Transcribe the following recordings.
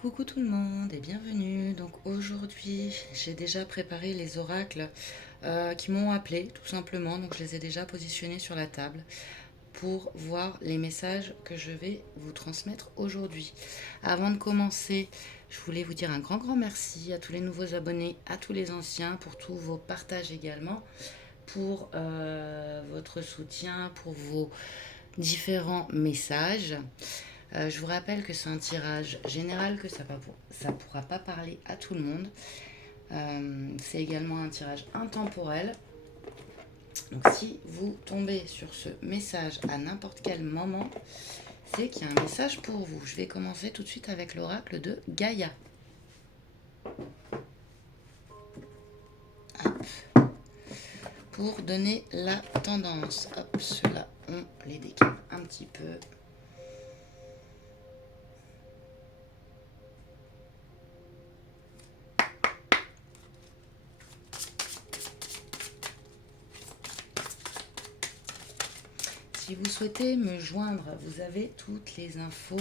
Coucou tout le monde et bienvenue. Donc aujourd'hui, j'ai déjà préparé les oracles qui m'ont appelé tout simplement. Donc je les ai déjà positionnés sur la table pour voir les messages que je vais vous transmettre aujourd'hui. Avant de commencer, je voulais vous dire un grand merci à tous les nouveaux abonnés, à tous les anciens, pour tous vos partages également, pour votre soutien, pour vos différents messages. Je vous rappelle que c'est un tirage général, que ça ne pourra pas parler à tout le monde. C'est également un tirage intemporel. Donc si vous tombez sur ce message à n'importe quel moment, c'est qu'il y a un message pour vous. Je vais commencer tout de suite avec l'oracle de Gaïa. Hop. Pour donner la tendance. Hop, ceux-là, on les décale un petit peu. Si vous souhaitez me joindre, vous avez toutes les infos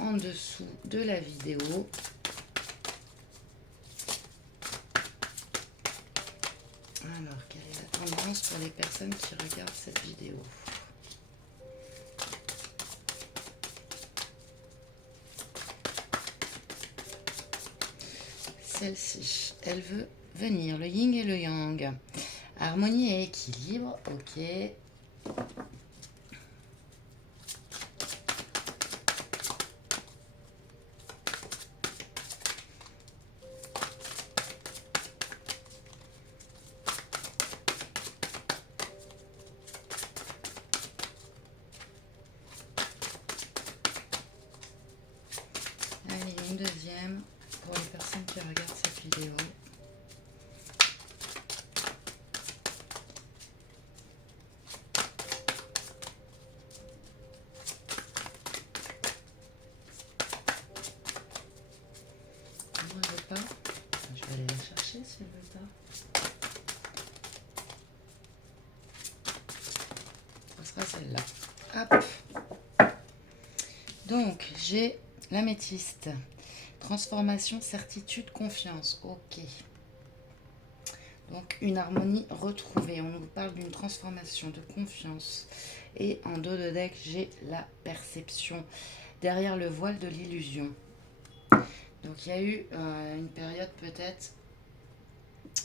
en dessous de la vidéo. Alors, quelle est la tendance pour les personnes qui regardent cette vidéo? Celle-ci, elle veut venir, le yin et le yang. Harmonie et équilibre, ok. Allez, une deuxième pour les personnes qui regardent cette vidéo. Elle ne veut pas. Je vais aller la chercher si elle ne veut pas. Ce sera celle-là. Hop. Donc, j'ai l'améthyste. Transformation, certitude, confiance. Ok. Donc, une harmonie retrouvée. On nous parle d'une transformation, de confiance. Et en dos de deck, j'ai la perception. Derrière le voile de l'illusion. Donc, il y a eu une période peut-être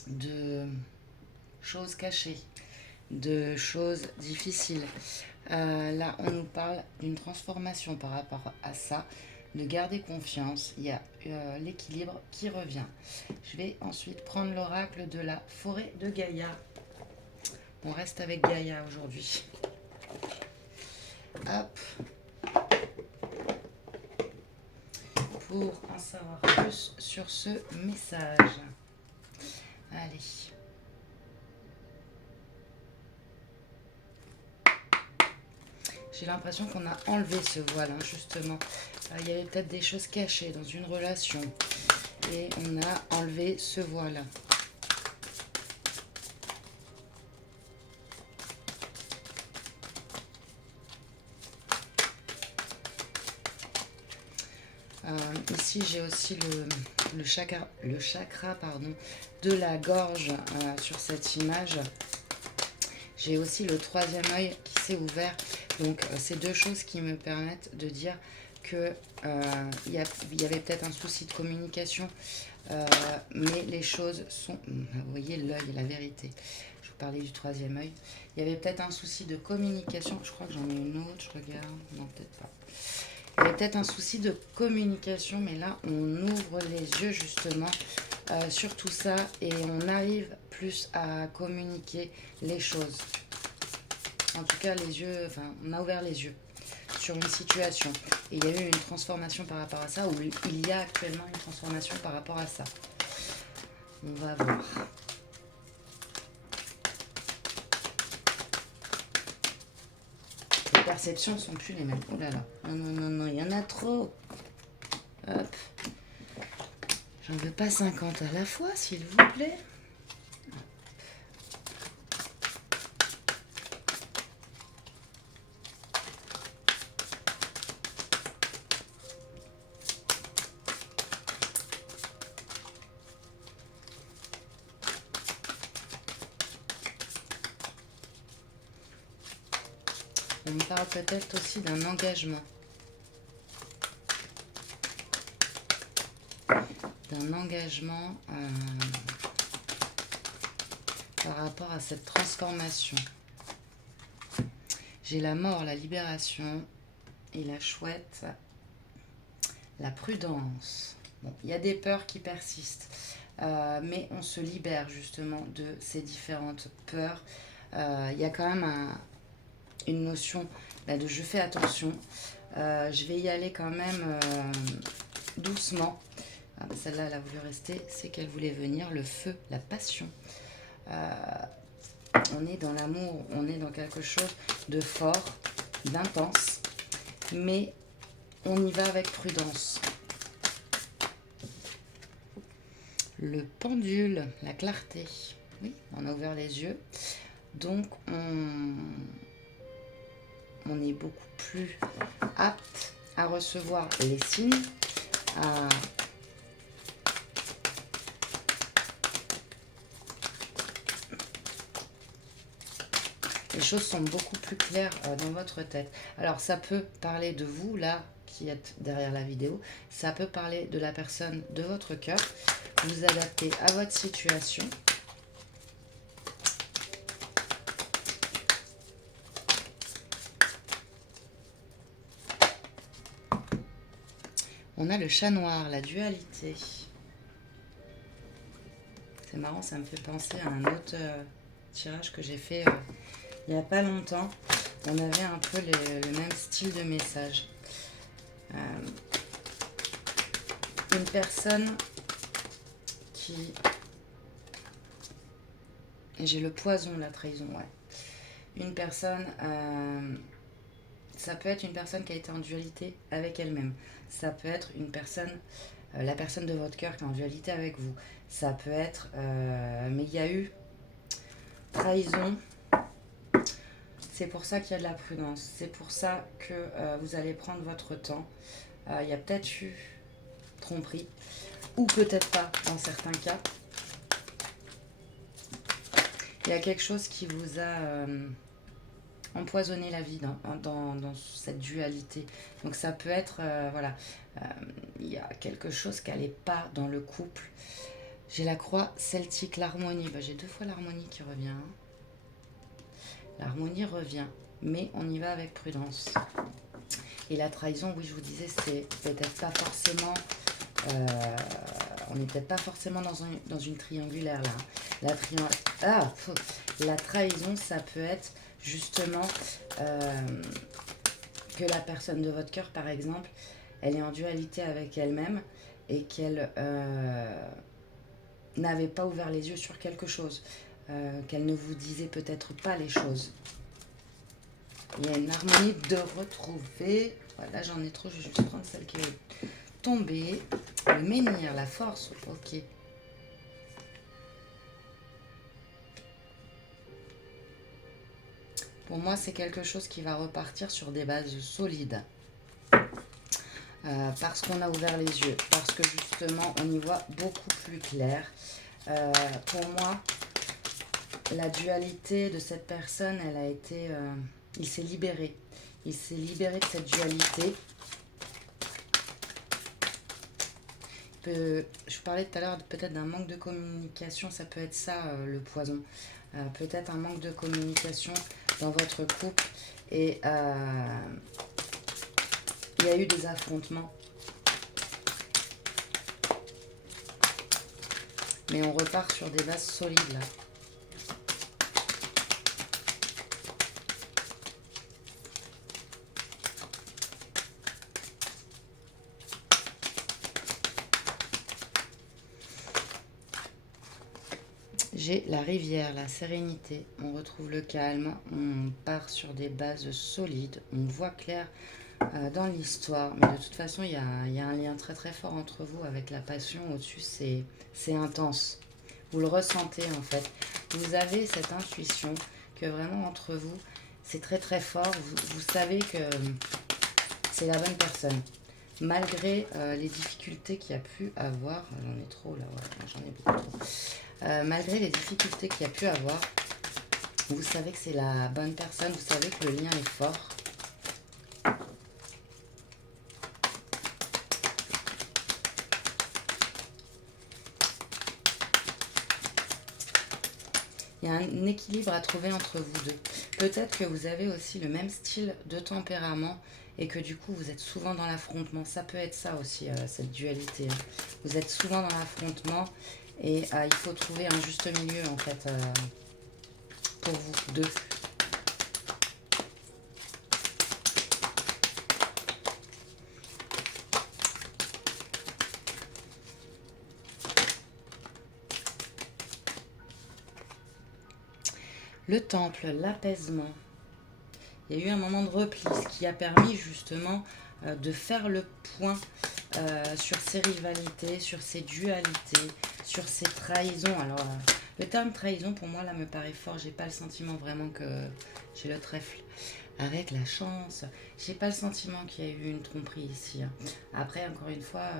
de choses cachées, de choses difficiles. Là, on nous parle d'une transformation par rapport à ça, de garder confiance. Il y a l'équilibre qui revient. Je vais ensuite prendre l'oracle de la forêt de Gaïa. On reste avec Gaïa aujourd'hui. Hop. Pour en savoir plus sur ce message. Allez. J'ai l'impression qu'on a enlevé ce voile, hein, justement. Il y avait peut-être des choses cachées dans une relation. Et on a enlevé ce voile. Ici, j'ai aussi le chakra pardon, de la gorge sur cette image. J'ai aussi le troisième œil qui s'est ouvert. Donc, c'est deux choses qui me permettent de dire que il y avait peut-être un souci de communication, mais les choses sont... Vous voyez l'œil et la vérité. Je vous parlais du troisième œil. Il y avait peut-être un souci de communication. Je crois que j'en ai une autre, je regarde. Non, peut-être pas. Il y a peut-être un souci de communication, mais là, on ouvre les yeux justement sur tout ça et on arrive plus à communiquer les choses. En tout cas, les yeux, enfin, on a ouvert les yeux sur une situation. Et il y a eu une transformation par rapport à ça, ou il y a actuellement une transformation par rapport à ça. On va voir. Les perceptions ne sont plus les mêmes. Oh là là. Non, il y en a trop. Hop. J'en veux pas 50 à la fois, s'il vous plaît. On me parle peut-être aussi d'un engagement. D'un engagement par rapport à cette transformation. J'ai la mort, la libération et la chouette, la prudence. Bon, il y a des peurs qui persistent, mais on se libère justement de ces différentes peurs. Il y a quand même une notion de je fais attention. Je vais y aller quand même doucement. Celle-là, elle a voulu rester, c'est qu'elle voulait venir. Le feu, la passion. On est dans l'amour, on est dans quelque chose de fort, d'intense, mais on y va avec prudence. Le pendule, la clarté. Oui, on a ouvert les yeux. Donc, on est beaucoup plus apte à recevoir les signes, les choses sont beaucoup plus claires dans votre tête. Alors, ça peut parler de vous, là, qui êtes derrière la vidéo. Ça peut parler de la personne de votre cœur. Vous adaptez à votre situation. On a le chat noir, la dualité. C'est marrant, ça me fait penser à un autre tirage que j'ai fait il n'y a pas longtemps. On avait un peu le même style de message. Une personne qui... J'ai le poison, la trahison, ouais. Une personne... ça peut être une personne qui a été en dualité avec elle-même. Ça peut être une personne... la personne de votre cœur qui est en dualité avec vous. Ça peut être... mais il y a eu trahison. C'est pour ça qu'il y a de la prudence. C'est pour ça que vous allez prendre votre temps. Il y a peut-être eu tromperie. Ou peut-être pas dans certains cas. Il y a quelque chose qui vous a empoisonné la vie dans cette dualité. Donc ça peut être... voilà. Il y a quelque chose qui n'allait pas dans le couple. J'ai la croix celtique, l'harmonie. J'ai 2 fois l'harmonie qui revient. L'harmonie revient, mais on y va avec prudence. Et la trahison, oui, je vous disais, c'est peut-être pas forcément... on n'est peut-être pas forcément dans une triangulaire, là. La trahison, ça peut être justement que la personne de votre cœur, par exemple, elle est en dualité avec elle-même et qu'elle n'avait pas ouvert les yeux sur quelque chose. Qu'elle ne vous disait peut-être pas les choses. Il y a une harmonie de retrouver. Voilà, j'en ai trop, je vais juste prendre celle qui est tombée. Le menhir, la force, ok. Pour moi, c'est quelque chose qui va repartir sur des bases solides. Parce qu'on a ouvert les yeux. Parce que justement, on y voit beaucoup plus clair. Pour moi, la dualité de cette personne, elle a été... il s'est libéré. Il s'est libéré de cette dualité. Je vous parlais tout à l'heure peut-être d'un manque de communication. Ça peut être ça, le poison. Peut-être un manque de communication dans votre couple. Et il y a eu des affrontements. Mais on repart sur des bases solides, là. J'ai la rivière, la sérénité, on retrouve le calme, on part sur des bases solides, on voit clair dans l'histoire. Mais de toute façon, il y a un lien très très fort entre vous avec la passion au-dessus, c'est intense. Vous le ressentez en fait. Vous avez cette intuition que vraiment entre vous, c'est très très fort. Vous savez que c'est la bonne personne. Malgré les difficultés qu'il y a pu avoir, j'en ai trop là, ouais, j'en ai beaucoup trop. Malgré les difficultés qu'il y a pu avoir, vous savez que c'est la bonne personne, vous savez que le lien est fort. Il y a un équilibre à trouver entre vous deux. Peut-être que vous avez aussi le même style de tempérament et que du coup vous êtes souvent dans l'affrontement. Ça peut être ça aussi, cette dualité. Vous êtes souvent dans l'affrontement et il faut trouver un juste milieu en fait pour vous deux. Le temple, l'apaisement. Il y a eu un moment de repli, ce qui a permis justement de faire le point sur ces rivalités, sur ces dualités, sur ces trahisons. Alors, le terme trahison, pour moi, là, me paraît fort. J'ai pas le sentiment vraiment que j'ai le trèfle. Avec la chance, j'ai pas le sentiment qu'il y a eu une tromperie ici. Après, encore une fois,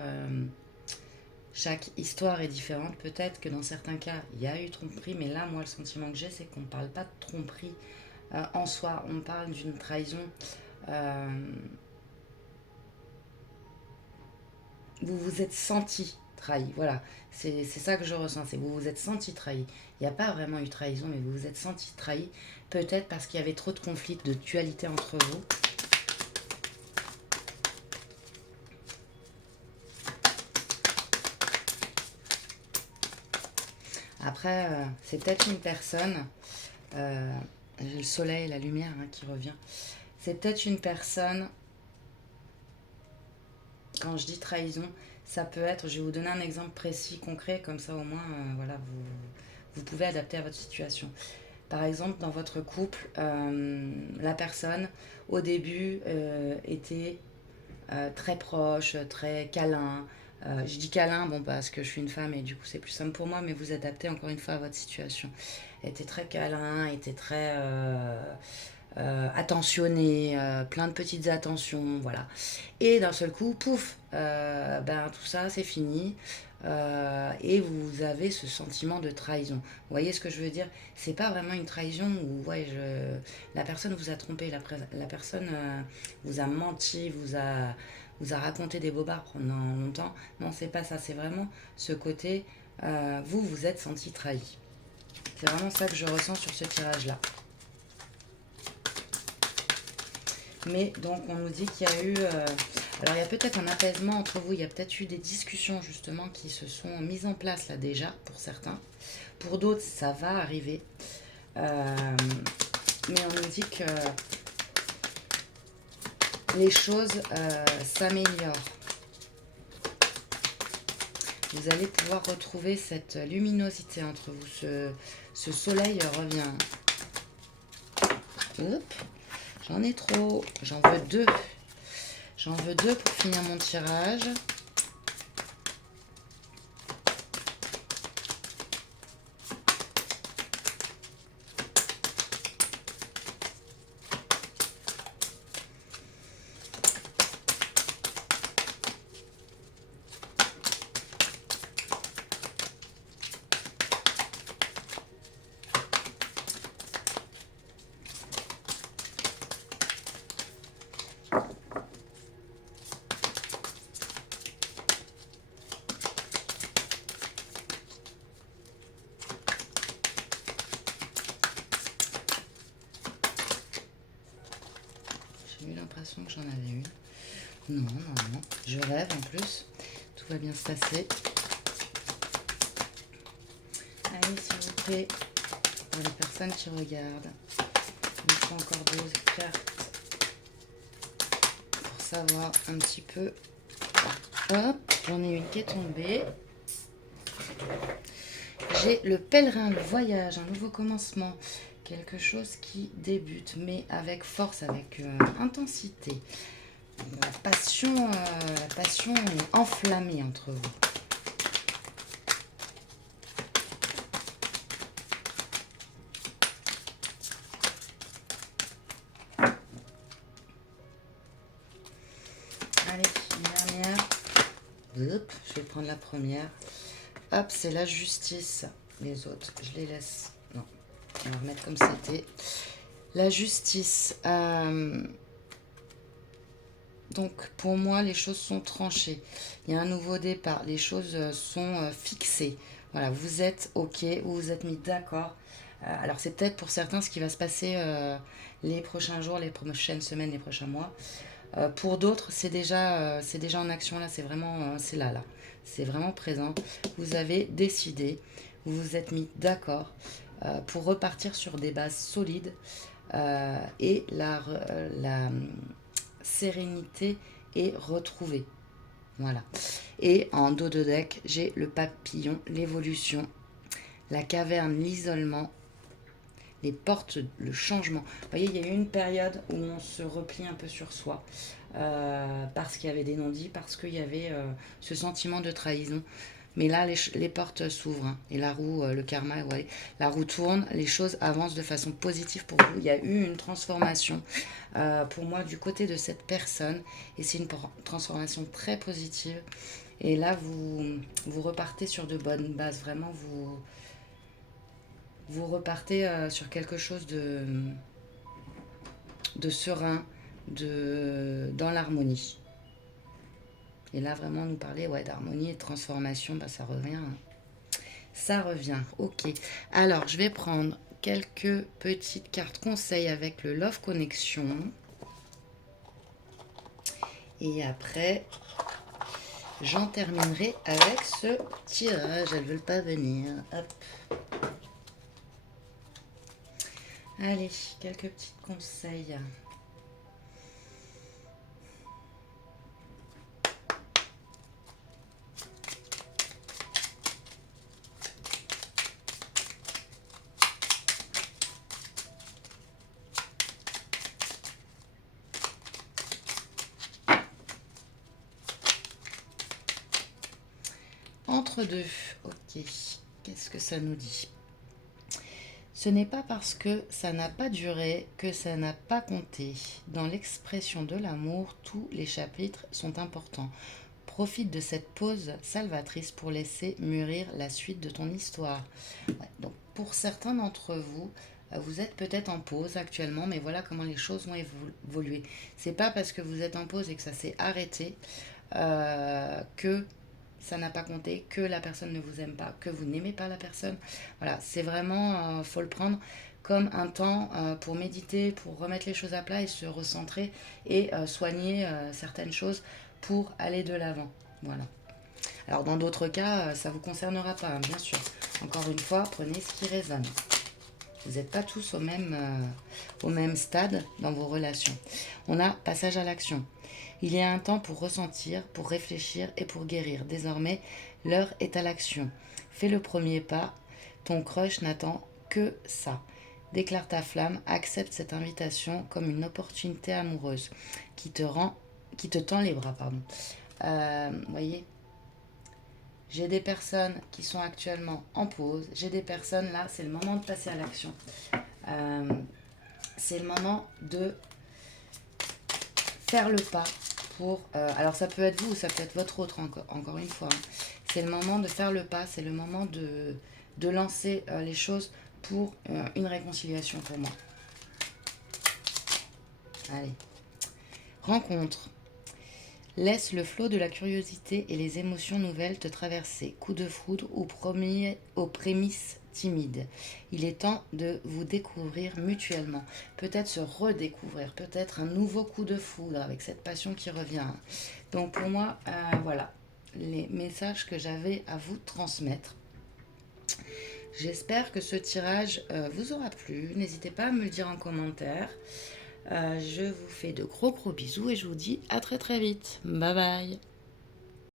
chaque histoire est différente. Peut-être que dans certains cas, il y a eu tromperie, mais là, moi, le sentiment que j'ai, c'est qu'on ne parle pas de tromperie en soi. On parle d'une trahison. Vous vous êtes senti trahi. Voilà, c'est ça que je ressens. C'est vous vous êtes senti trahi. Il n'y a pas vraiment eu trahison, mais vous vous êtes senti trahi. Peut-être parce qu'il y avait trop de conflits, de dualité entre vous. Après, c'est peut-être une personne, j'ai le soleil, la lumière qui revient. C'est peut-être une personne, quand je dis trahison, ça peut être, je vais vous donner un exemple précis, concret, comme ça au moins, voilà, vous pouvez adapter à votre situation. Par exemple, dans votre couple, la personne, au début, était très proche, très câlin. Je dis câlin, bon, parce que je suis une femme et du coup c'est plus simple pour moi, mais vous adaptez encore une fois à votre situation. Était très câlin, était très attentionné, plein de petites attentions, voilà. Et d'un seul coup, pouf, ben tout ça c'est fini. Et vous avez ce sentiment de trahison. Vous voyez ce que je veux dire? C'est pas vraiment une trahison où la personne vous a trompé, la personne vous a menti, vous a raconté des bobards pendant longtemps. Non, c'est pas ça, c'est vraiment ce côté, vous vous êtes senti trahi. C'est vraiment ça que je ressens sur ce tirage-là. Mais donc on nous dit qu'il y a eu... alors il y a peut-être un apaisement entre vous, il y a peut-être eu des discussions justement qui se sont mises en place là déjà pour certains. Pour d'autres ça va arriver. Mais on nous dit que les choses s'améliorent. Vous allez pouvoir retrouver cette luminosité entre vous. Ce soleil revient. Hop. J'en ai trop. J'en veux deux. J'en veux deux pour finir mon tirage. J'ai eu l'impression que j'en avais une. Non, non, non. Je rêve en plus. Tout va bien se passer. Allez, s'il vous plaît, pour les personnes qui regardent, il me faut encore deux cartes pour savoir un petit peu. Hop, j'en ai une qui est tombée. J'ai le pèlerin, le voyage, un nouveau commencement. Quelque chose qui débute, mais avec force, avec intensité. La passion est enflammée entre vous. Allez, une dernière. Hop, je vais prendre la première. Hop, c'est la justice. Les autres, je les laisse. Non, on va remettre comme c'était. La justice. Donc, pour moi, les choses sont tranchées. Il y a un nouveau départ. Les choses sont fixées. Voilà, vous êtes OK, vous vous êtes mis d'accord. Alors c'est peut-être pour certains ce qui va se passer les prochains jours, les prochaines semaines, les prochains mois. Pour d'autres, c'est déjà en action là, c'est vraiment, c'est là, là. C'est vraiment présent. Vous avez décidé, vous vous êtes mis d'accord pour repartir sur des bases solides et la sérénité est retrouvée. Voilà. Et en dos de deck, j'ai le papillon, l'évolution, la caverne, l'isolement, les portes, le changement. Vous voyez, il y a eu une période où on se replie un peu sur soi, parce qu'il y avait des non-dits, parce qu'il y avait ce sentiment de trahison. Mais là, les portes s'ouvrent, hein, et la roue, le karma, ouais, la roue tourne, les choses avancent de façon positive pour vous. Il y a eu une transformation pour moi du côté de cette personne, et c'est une transformation très positive. Et là, vous repartez sur de bonnes bases, vraiment, vous repartez sur quelque chose de serein, dans l'harmonie. Et là, vraiment, nous parler ouais, d'harmonie et de transformation, bah, ça revient. Hein. Ça revient, ok. Alors, je vais prendre quelques petites cartes conseils avec le Love Connection. Et après, j'en terminerai avec ce tirage. Elles ne veulent pas venir. Hop. Allez, quelques petits conseils. Entre deux, ok. Qu'est-ce que ça nous dit? Ce n'est pas parce que ça n'a pas duré que ça n'a pas compté. Dans l'expression de l'amour, tous les chapitres sont importants. Profite de cette pause salvatrice pour laisser mûrir la suite de ton histoire. Ouais, donc pour certains d'entre vous, vous êtes peut-être en pause actuellement, mais voilà comment les choses vont évoluer. C'est pas parce que vous êtes en pause et que ça s'est arrêté que ça n'a pas compté, que la personne ne vous aime pas, que vous n'aimez pas la personne. Voilà, c'est vraiment, faut le prendre comme un temps pour méditer, pour remettre les choses à plat et se recentrer et soigner certaines choses pour aller de l'avant. Voilà. Alors dans d'autres cas, ça ne vous concernera pas, hein, bien sûr. Encore une fois, prenez ce qui résonne. Vous n'êtes pas tous au même stade dans vos relations. On a passage à l'action. Il y a un temps pour ressentir, pour réfléchir et pour guérir. Désormais, l'heure est à l'action. Fais le premier pas. Ton crush n'attend que ça. Déclare ta flamme, accepte cette invitation comme une opportunité amoureuse qui te tend les bras. Voyez, j'ai des personnes qui sont actuellement en pause. J'ai des personnes là, c'est le moment de passer à l'action. C'est le moment de faire le pas pour... alors ça peut être vous, ça peut être votre autre encore une fois. Hein. C'est le moment de faire le pas, c'est le moment de lancer les choses pour une réconciliation pour moi. Allez. Rencontre. Laisse le flot de la curiosité et les émotions nouvelles te traverser. Coup de foudre ou aux prémices timides. Il est temps de vous découvrir mutuellement. Peut-être se redécouvrir. Peut-être un nouveau coup de foudre avec cette passion qui revient. Donc pour moi, voilà les messages que j'avais à vous transmettre. J'espère que ce tirage vous aura plu. N'hésitez pas à me le dire en commentaire. Je vous fais de gros bisous et je vous dis à très très vite. Bye bye.